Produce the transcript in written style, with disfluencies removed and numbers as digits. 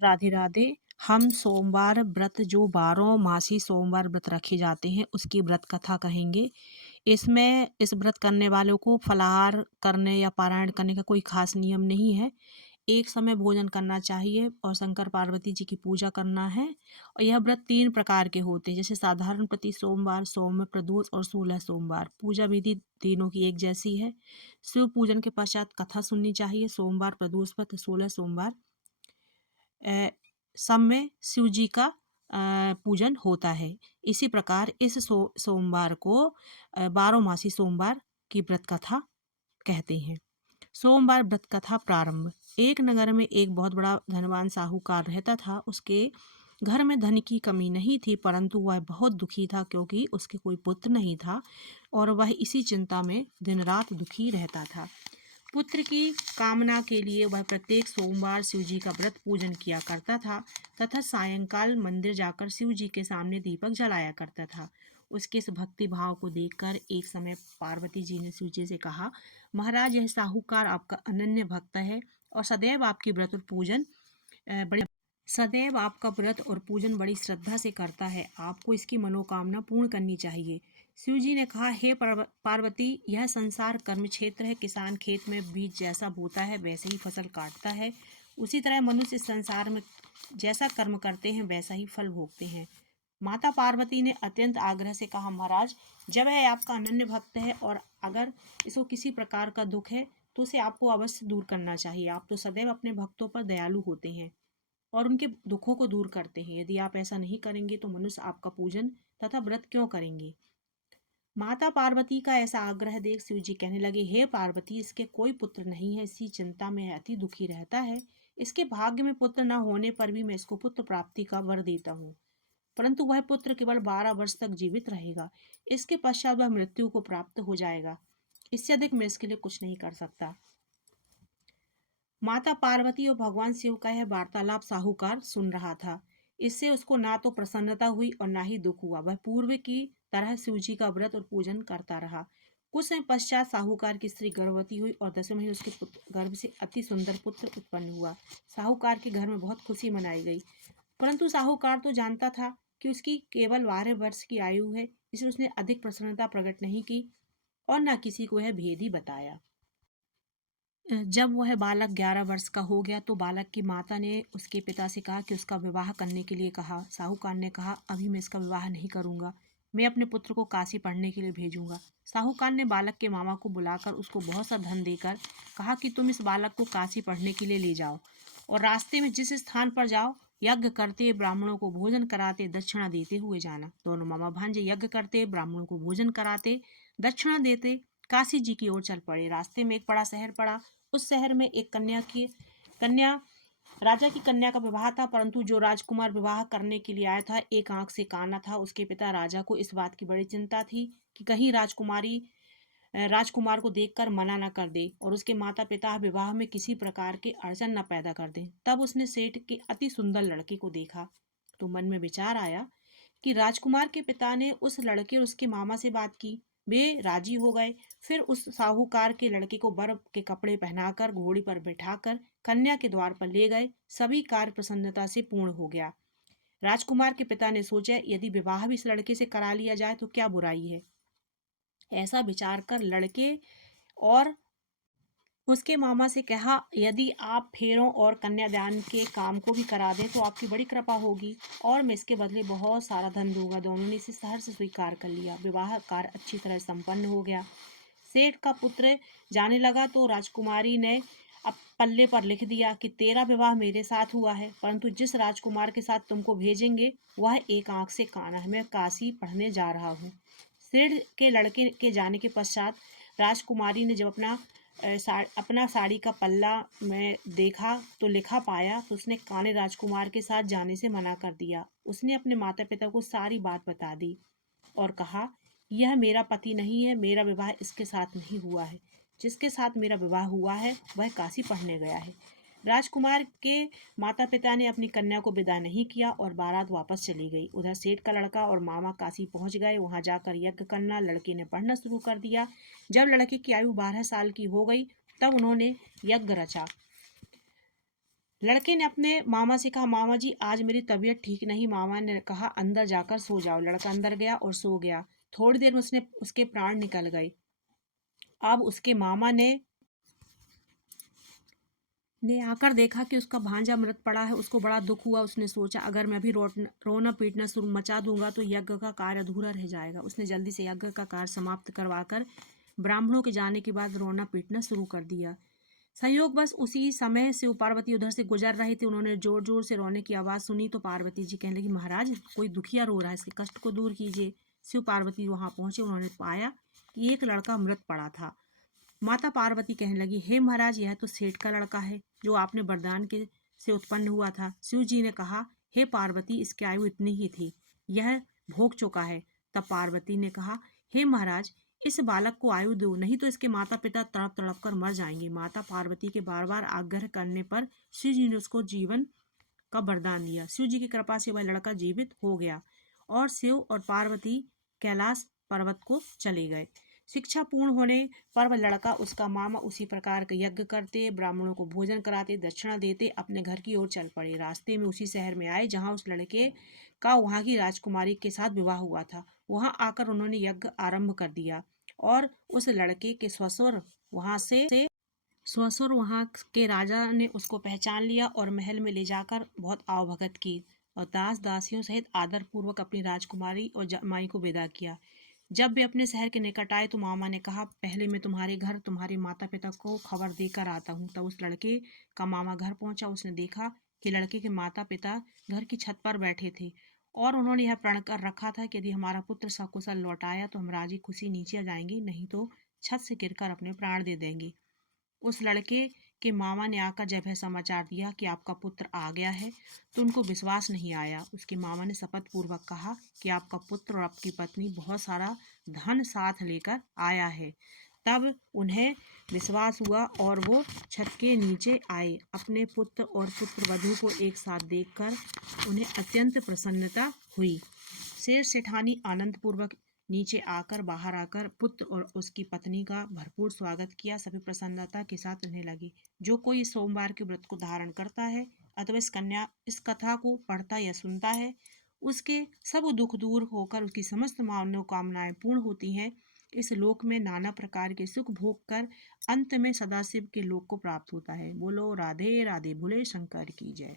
राधे राधे। हम सोमवार व्रत जो 12 मासी सोमवार व्रत रखे जाते हैं उसकी व्रत कथा कहेंगे। इसमें इस व्रत करने वालों को फलाहार करने या पारायण करने का कोई खास नियम नहीं है। एक समय भोजन करना चाहिए और शंकर पार्वती जी की पूजा करना है। और यह व्रत 3 प्रकार के होते हैं, जैसे साधारण प्रति सोमवार, सौम्य प्रदोष और 16 सोमवार। पूजा विधि तीनों की एक जैसी है। शिव पूजन के पश्चात कथा सुननी चाहिए। सोमवार प्रदोष व्रत, 16 सोमवार सब में शिव जी का पूजन होता है। इसी प्रकार इस सोमवार को 12 मासी सोमवार की व्रत कथा कहते हैं। सोमवार व्रत कथा प्रारंभ। एक नगर में एक बहुत बड़ा धनवान साहूकार रहता था। उसके घर में धन की कमी नहीं थी, परंतु वह बहुत दुखी था क्योंकि उसके कोई पुत्र नहीं था और वह इसी चिंता में दिन रात दुखी रहता था। पुत्र की कामना के लिए वह प्रत्येक सोमवार शिव जी का व्रत पूजन किया करता था तथा सायंकाल मंदिर जाकर शिव जी के सामने दीपक जलाया करता था। उसके इस भक्ति भाव को देखकर एक समय पार्वती जी ने शिव जी से कहा, महाराज, यह साहूकार आपका अनन्य भक्त है और सदैव आपकी व्रत और पूजन बड़े सदैव आपका व्रत और पूजन बड़ी श्रद्धा से करता है। आपको इसकी मनोकामना पूर्ण करनी चाहिए। शिव जी ने कहा, हे पार्वती, यह संसार कर्म क्षेत्र है। किसान खेत में बीज जैसा बोता है वैसे ही फसल काटता है। उसी तरह मनुष्य इस संसार में जैसा कर्म करते हैं वैसा ही फल भोगते हैं। माता पार्वती ने अत्यंत आग्रह से कहा, महाराज, जब यह आपका अनन्य भक्त है और अगर इसको किसी प्रकार का दुख है तो उसे आपको अवश्य दूर करना चाहिए। आप तो सदैव अपने भक्तों पर दयालु होते हैं और उनके दुखों को दूर करते हैं। यदि आप ऐसा नहीं करेंगे तो मनुष्य आपका पूजन तथा व्रत क्यों करेंगे। माता पार्वती का ऐसा आग्रह देख शिव जी कहने लगे, हे पार्वती, इसके कोई पुत्र नहीं है, इसी चिंता में अति दुखी रहता है। इसके भाग्य में पुत्र न होने पर भी मैं इसको पुत्र प्राप्ति का वर देता हूँ, परंतु वह पुत्र केवल 12 वर्ष तक जीवित रहेगा। इसके पश्चात वह मृत्यु को प्राप्त हो जाएगा। इससे अधिक मैं इसके लिए कुछ नहीं कर सकता। माता पार्वती और भगवान शिव का यह वार्तालाप साहूकार सुन रहा था। इससे उसको ना तो प्रसन्नता हुई और ना ही दुख हुआ। वह पूर्व की तरह शिव जी का व्रत और पूजन करता रहा। कुछ समय पश्चात साहूकार की स्त्री गर्भवती हुई और 10वें महीने उसके गर्भ से अति सुंदर पुत्र उत्पन्न हुआ। साहूकार के घर में बहुत खुशी मनाई गई, परंतु साहूकार तो जानता था कि उसकी केवल 12 वर्ष की आयु है, इसलिए उसने अधिक प्रसन्नता प्रकट नहीं की और न किसी को यह भेद ही बताया। जब वह बालक 11 वर्ष का हो गया तो बालक की माता ने उसके पिता से कहा कि उसका विवाह करने के लिए कहा। साहूकार ने कहा, अभी मैं इसका विवाह नहीं करूंगा, मैं अपने पुत्र को काशी पढ़ने के लिए भेजूंगा। साहूकार ने बालक के मामा को बुलाकर उसको बहुत सा धन देकर कहा कि तुम इस बालक को काशी पढ़ने के लिए ले जाओ और रास्ते में जिस स्थान पर जाओ यज्ञ करते, ब्राह्मणों को भोजन कराते, दक्षिणा देते हुए जाना। दोनों मामा भांजे यज्ञ करते, ब्राह्मणों को भोजन कराते, दक्षिणा देते काशी जी की ओर चल पड़े। रास्ते में एक बड़ा शहर पड़ा। उस शहर में एक कन्या राजा की कन्या का विवाह था, परंतु जो राजकुमार विवाह करने के लिए आया था एक आंख से काना था। उसके पिता राजा को इस बात की बड़ी चिंता थी कि कहीं राजकुमार को देखकर मना न कर दे और उसके माता पिता विवाह में किसी प्रकार के अड़चन न पैदा कर दें। तब उसने सेठ के अति सुंदर लड़के को देखा तो मन में विचार आया कि राजकुमार के पिता ने उस लड़के और उसके मामा से बात की। वे राजी हो गए। फिर उस साहूकार के लड़के को बर्फ के कपड़े पहनाकर घोड़ी पर बैठाकर कन्या के द्वार पर ले गए। सभी कार्य प्रसन्नता से पूर्ण हो गया। राजकुमार के पिता ने सोचा, यदि विवाह भी इस लड़के से करा लिया जाए तो क्या बुराई है। ऐसा विचार कर लड़के और उसके मामा से कहा, यदि आप फेरों और कन्यादान के काम को भी करा दें तो आपकी बड़ी कृपा होगी और मैं इसके बदले बहुत सारा धन दूंगा। दोनों ने इसे सहर्ष से स्वीकार कर लिया। विवाह कार्य अच्छी तरह संपन्न हो गया। सेठ का पुत्र जाने लगा तो राजकुमारी ने अब पल्ले पर लिख दिया कि तेरा विवाह मेरे साथ हुआ है, परंतु जिस राजकुमार के साथ तुमको भेजेंगे वह एक आंख से काना है। मैं काशी पढ़ने जा रहा हूँ। सेठ के लड़के के जाने के पश्चात राजकुमारी ने जब अपना साड़ी का पल्ला में देखा तो लिखा पाया तो उसने काने राजकुमार के साथ जाने से मना कर दिया। उसने अपने माता पिता को सारी बात बता दी और कहा, यह मेरा पति नहीं है, मेरा विवाह इसके साथ नहीं हुआ है। जिसके साथ मेरा विवाह हुआ है वह काशी पढ़ने गया है। राजकुमार के माता पिता ने अपनी कन्या को विदा नहीं किया और बारात वापस चली गई। उधर सेठ का लड़का और मामा काशी पहुंच गए। वहां जाकर यज्ञ करना लड़के ने पढ़ना शुरू कर दिया। जब लड़के की आयु 12 साल की हो गई तब उन्होंने यज्ञ रचा। लड़के ने अपने मामा से कहा, मामा जी आज मेरी तबीयत ठीक नहीं। मामा ने कहा, अंदर जाकर सो जाओ। लड़का अंदर गया और सो गया। थोड़ी देर में उसके प्राण निकल गए। अब उसके मामा ने आकर देखा कि उसका भांजा मृत पड़ा है। उसको बड़ा दुख हुआ। उसने सोचा, अगर मैं अभी रोना पीटना शुरू मचा दूंगा तो यज्ञ का कार्य अधूरा रह जाएगा। उसने जल्दी से यज्ञ का कार्य समाप्त करवाकर ब्राह्मणों के जाने के बाद रोना पीटना शुरू कर दिया। संयोग बस उसी समय शिव पार्वती उधर से गुजर रहे थे। उन्होंने जोर जोर से रोने की आवाज़ सुनी तो पार्वती जी कहने लगी, महाराज कोई दुखिया रो रहा है, इसके कष्ट को दूर कीजिए। शिव पार्वती वहां पहुंचे। उन्होंने पाया कि एक लड़का मृत पड़ा था। माता पार्वती कहने लगी, हे महाराज यह तो सेठ का लड़का है जो आपने वरदान के से उत्पन्न हुआ था। शिव जी ने कहा, हे पार्वती इसकी आयु इतनी ही थी, यह भोग चुका है। तब पार्वती ने कहा, हे महाराज इस बालक को आयु दो, नहीं तो इसके माता पिता तड़प तड़प कर मर जाएंगे। माता पार्वती के बार बार आग्रह करने पर शिव जी ने उसको जीवन का वरदान दिया। शिव जी की कृपा से वह लड़का जीवित हो गया और शिव और पार्वती कैलाश पर्वत को चले गए। शिक्षा पूर्ण होने पर वह लड़का उसका मामा उसी प्रकार का यज्ञ करते, ब्राह्मणों को भोजन कराते, दक्षिणा देते अपने घर की ओर चल पड़े। रास्ते में उसी शहर में आए जहाँ उस लड़के का वहाँ की राजकुमारी के साथ विवाह हुआ था। वहाँ आकर उन्होंने यज्ञ आरंभ कर दिया और उस लड़के के ससुर वहाँ के राजा ने उसको पहचान लिया और महल में ले जाकर बहुत आवभगत की और दास दासियों सहित आदर पूर्वक अपनी राजकुमारी और जमाई को विदा किया। जब वे अपने शहर के निकट आए तो मामा ने कहा, पहले मैं तुम्हारे घर तुम्हारे माता पिता को खबर देकर आता हूँ। तब उस लड़के का मामा घर पहुंचा। उसने देखा कि लड़के के माता पिता घर की छत पर बैठे थे और उन्होंने यह प्रण कर रखा था कि यदि हमारा पुत्र सकुशल लौट आया तो हम राजी खुशी नीचे आ जाएंगे, नहीं तो छत से गिरकर अपने प्राण दे देंगे। उस लड़के के मामा ने आकर जब यह समाचार दिया कि आपका पुत्र आ गया है तो उनको विश्वास नहीं आया। उसके मामा ने शपथ पूर्वक कहा कि आपका पुत्र और आपकी पत्नी बहुत सारा धन साथ लेकर आया है। तब उन्हें विश्वास हुआ और वो छत के नीचे आए। अपने पुत्र और पुत्र वधू को एक साथ देखकर उन्हें अत्यंत प्रसन्नता हुई। शेर सेठानी आनंद पूर्वक नीचे आकर बाहर आकर पुत्र और उसकी पत्नी का भरपूर स्वागत किया। सभी प्रसन्नता के साथ रहने लगी। जो कोई इस सोमवार के व्रत को धारण करता है अथवा इस कथा को पढ़ता या सुनता है, उसके सब दुख दूर होकर उसकी समस्त मनोकामनाएं पूर्ण होती हैं। इस लोक में नाना प्रकार के सुख भोग कर अंत में सदाशिव के लोक को प्राप्त होता है। बोलो राधे राधे, भोले शंकर की जय।